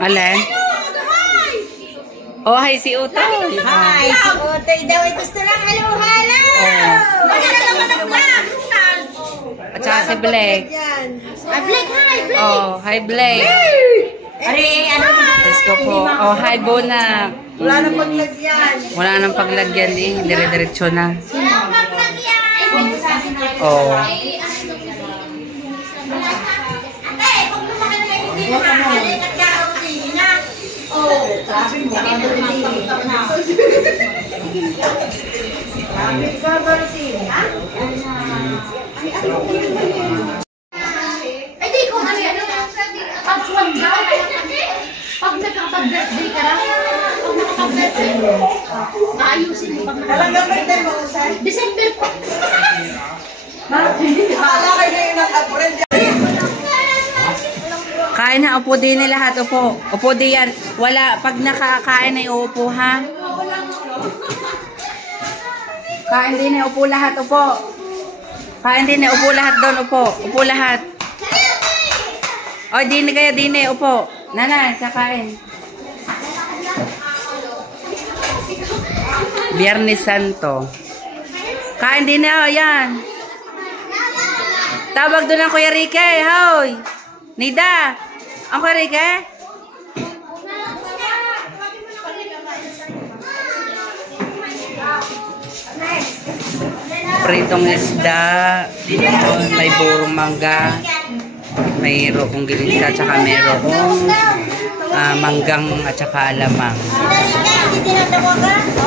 Alin? Oh, hi si Utoy. Hi, si Utoy daw ay gusto lang halo-halo. At saka si Blake. Blake, hi, Blake. Oh, hi Blake. Let's go po. Oh, hi Bona. Wala nang paglagyan. Wala nang paglagyan eh. Dire-diretso na. Oh. Pag nakapag-birthday ka lang, pag nakapag-birthday mo, ayusin mo pag Talagang birthday mo, Usay? December po. Akala kayo na yung nag-apprend. Kain na, upo din na lahat, upo. Upo din yan. Wala, pag nakakain ay uupo, ha? Kain din na, upo lahat, upo. Kain din na, upo lahat doon, upo. Upo lahat. O, din na kayo, din na, upo. Nanay, kakain. Biyernes Santo. Kain din na, yan. Tawag doon ang Kuya Rike, hoy. Nida, ang Kuya Rike? Pritong isda. May burong mangga. Mayroong gilisa, tsaka mayroong manggang at tsaka alamang.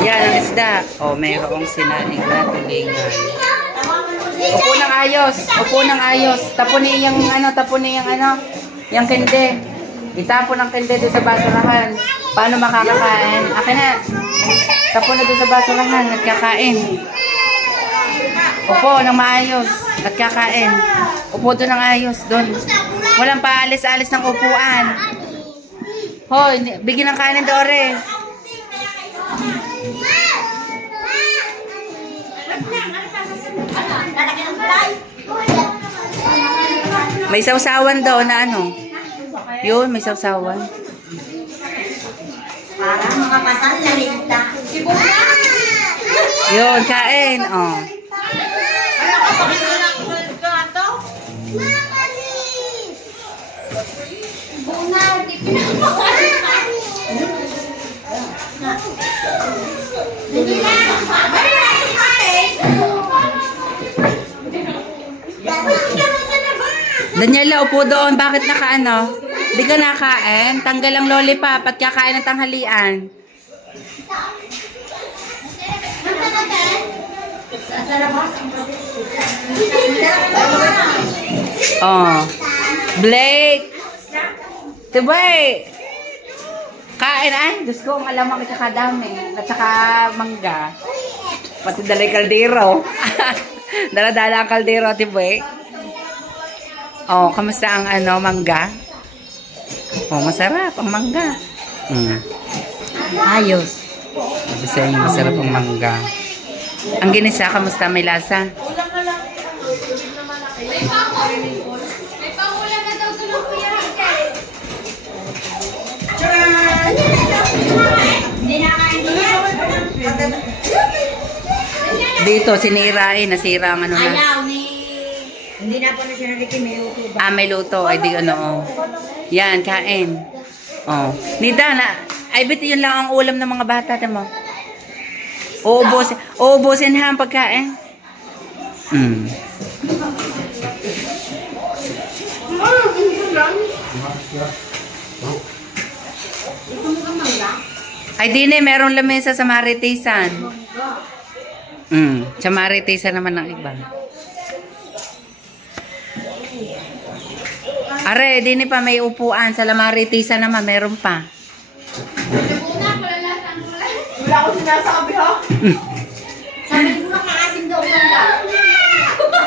Yan ang isda. O, mayroong sinaing na tulingan. Upo ng ayos. Upo ng ayos. Tapunin yung yung kende. Itapon ang kende doon sa basurahan. Paano makakakain? Akin na. Tapon na doon sa basurahan at kakain. Upo ng maayos at kakain. Upo doon ng ayos. Doon. Walang paalis-alis ng upuan. Hoy, bigyan ng kanin, Dore. May sawsawan daw na ano. Yun, may sawsawan. Para makapasal na rinta. Yun, kain. Oh. Daniela, upo doon. Bakit nakaano? Di ka nakain? Tanggal ang lollipop at kakain ng tanghalian. Oh. Blake. Tibay. Kain ay. Diyos ko, ang alam ako kakadami. At saka mangga. Pati dalay kaldero. Dala-dala ang kaldero, Tibay. Oh, kamusta ang mangga? Oh, masarap ang mangga. Ayos. Sabi sa inyo, masarap ang mangga. Ang ginisa, kamusta? May lasa? May pangulam na daw sa mga Kuya Rike. Dito, sinirain. Nasira ang ano na. Ayaw ni... Hindi na po na siya nakikita, may luto ba? Ah, may luto. Ay, di ano. Oh. Yan, kain. Oh. Nida, ay, bit yun lang ang ulam ng mga bata, mo. Uubusin ha ang pagkain. Ay, Dine, merong lamesa sa Maritisan. Sa Maritisan naman ang iba. Are, Dine pa may upuan. Sa Maritisan naman, meron pa. Wala akong sinasabi, ha? Sabi ko na maasim daw mangga.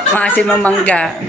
Maasim ang mangga.